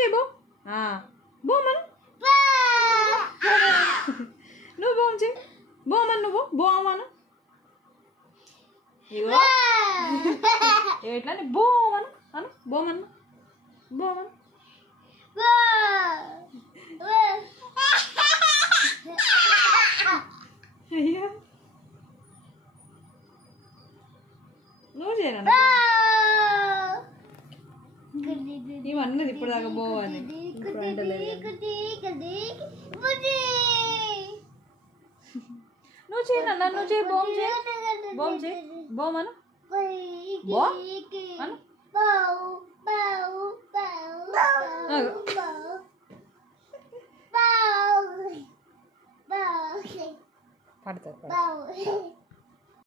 చేయి బో బో మనం నువ్వు బోమ్ చేయి బోమను నువ్వు బోమను ఇగో ఎట్లా బోమను అను బోమను బోమను అయ్యో నువ్వు చేయనా ఇవన్నది ఇప్పుడు దాకా పోవాలి నువ్వు చేయనా నువ్వు చేయి బోమ్ చేయి బోమను బో అను పడుతుంది